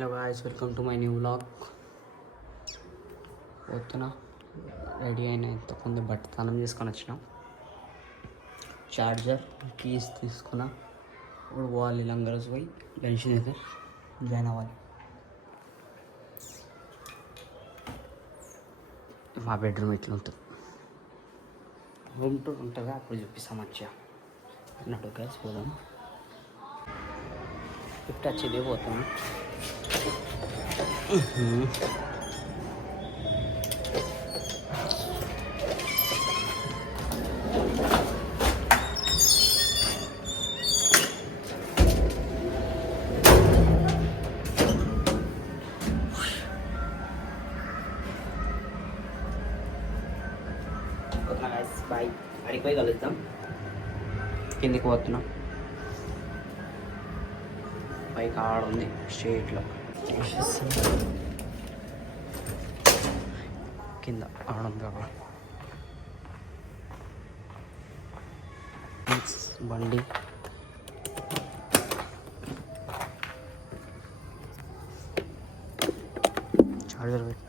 Hello guys, welcome to my new vlog. పోతున్నా ready అయిన ఇంతకుముందు బట్ట స్నానం చేసుకొని వచ్చిన. చార్జర్ కీస్ తీసుకున్నా. ఇప్పుడు పోవాలి లంగర్స్ పోయి గణేషన్ అయితే జాయిన్ అవ్వాలి. మా బెడ్రూమ్ ఇట్లా ఉంటుంది. రూమ్ టూర్ ఉంటుందా అప్పుడు చూపిస్తాం మంచిగా అన్నట్టు. గైస్ పోదాం. గిఫ్ట్ వచ్చేది పోతాము. బాయ్, అడిగి పోయి కలుద్దాం. కిందికి పోతున్నాం. బైక్ ఆడుంది స్ట్రీట్లో, కింద ఆడుంది కదా బండి. చార్జర్ పెట్టి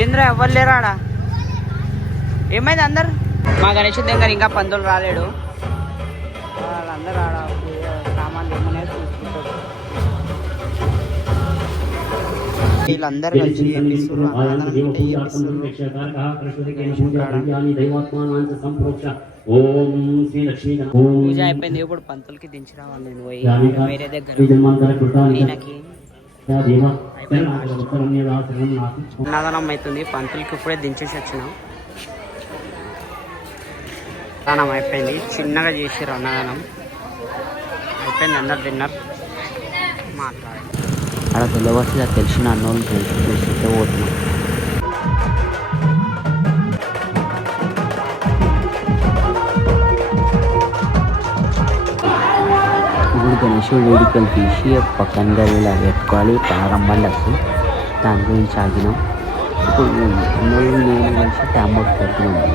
ఏంద్రా ఎవ్వరు లేరాడా? ఏమైంది అందరు? మా గణేష్ దగ్గర ఇంకా పంతులు రాలేడు. వాళ్ళందరూ ఆడ సామాన్లు ఏమనే చూసుకుంటారు. వీళ్ళందరూ కలిసి పూజ అయిపోయింది. ఇప్పుడు పంతులకి దించి రావాలి. నేను పోయి వేరే దగ్గర అన్నదానం అవుతుంది. పంతులకి ఇప్పుడే దించేసి వచ్చినాం. అన్నదానం అయిపోయింది. చిన్నగా చేసారు అన్నదానం అయిపోయింది. అందరు తిన్నారు. మాట్లాడాలి అక్కడ తెలియవస్తే తెలిసిన అన్నోళ్ళు చూస్తే పోతున్నాం. ఇప్పుడు గణేశుడు వేడికలు తీసి పక్కన ఇలా పెట్టుకోవాలి. ప్రారంభం వస్తుంది. దాని గురించి ఆగినాం. ఇప్పుడు నేను కలిసి ట్యాంబోట్ పెట్టుకున్నాం.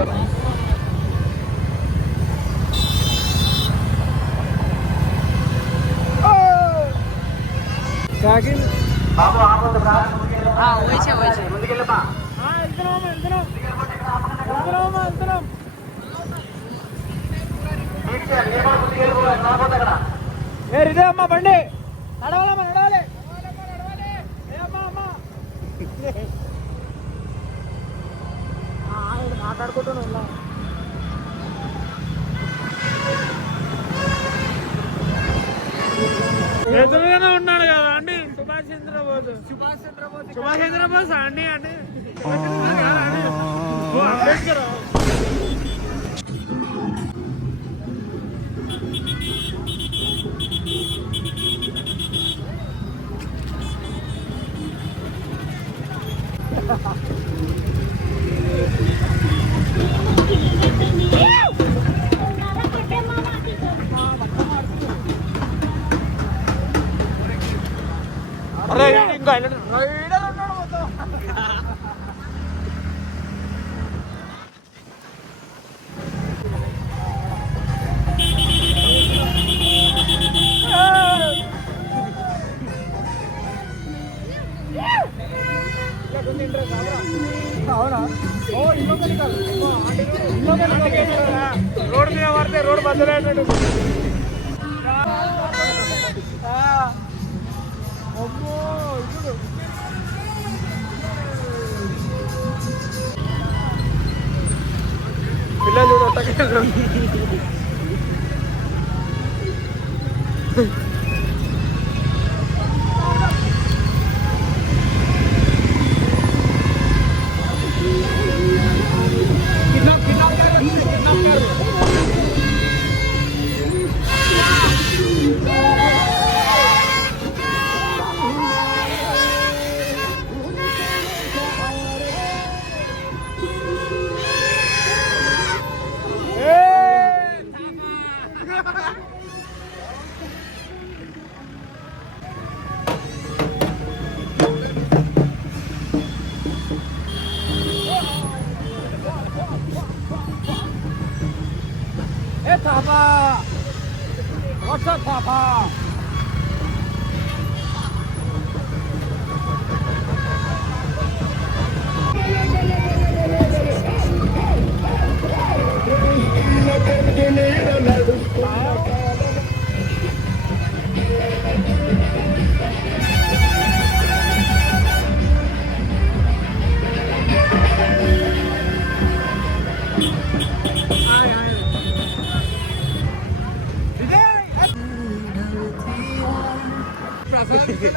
ఇదే అమ్మా బండి నడవాలమ్మా, నడవాలి మాట్లాడుకుంటున్నా. ఎదురుగానే ఉన్నాడు కదా అండి సుభాష్ చంద్రబోస్. సుభాష్ చంద్రబోస్ అండి అండి అంబేద్కర్. ఇంకా ఉన్నాడు మొత్తం. అవునా? రోడ్ మీద పడితే రోడ్ బద్దలేటట్టు. అమ్మో ఇప్పుడు పిల్లలు చూడ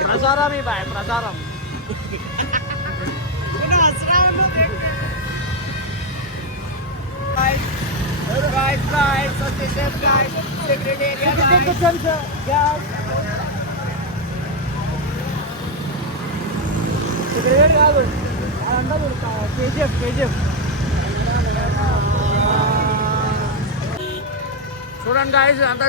ప్రసారం బాయ్ ప్రసారం కాదు కేజీఎఫ్ చూడండి గాయస్ అంతా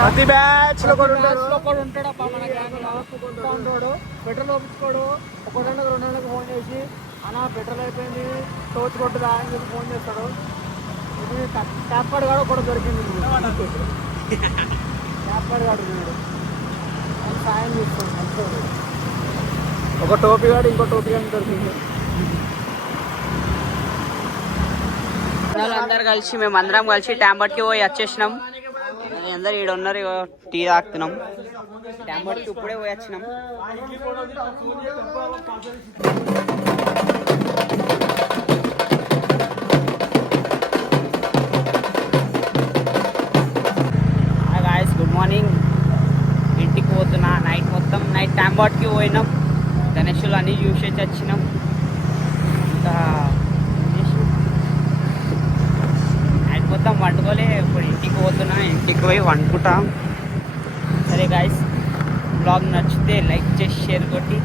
ప్రతి బ్యాచ్ లో కూడా ఉంటాడప్ప మన ఉంటాడు. పెట్రోల్ ఒప్పించుకోడు. ఒక 2 గంటలకు ఫోన్ చేసి అన్న పెట్రోల్ అయిపోయింది తోచి కొట్టుదా అని చెప్పి ఫోన్ చేస్తాడు. ఇది ట్యాప్కార్డ్ గాడు కూడా దొరికింది. ట్యాప్కార్డ్ గాడు సాయం చేస్తాడు మంచోడు. ఒక టోపీ గాడు ఇంకో టోపీ గాడు దొరికింది. అందరు కలిసి మేము అందరం కలిసి ట్యాంబర్కి పోయి వచ్చేసినాం. అందరు ఈడ ఉన్నారు, టీ తాగుతున్నాం. ట్యాంబర్కి ఇప్పుడే పోయి వచ్చినాం. Guys good morning. ఇంటికి పోతున్నా. నైట్ ట్యాంబర్కి పోయినాం. గణేషులు అన్నీ చూసేసి వచ్చినాం. ఇంకా మొత్తం వండుకోలే. ఇప్పుడు ఇంటికి పోతున్నా. ఇంటికి పోయి వండుకుంటా. సరే గాయస్, బ్లాగ్ నచ్చితే లైక్ చేసి షేర్ కొట్టి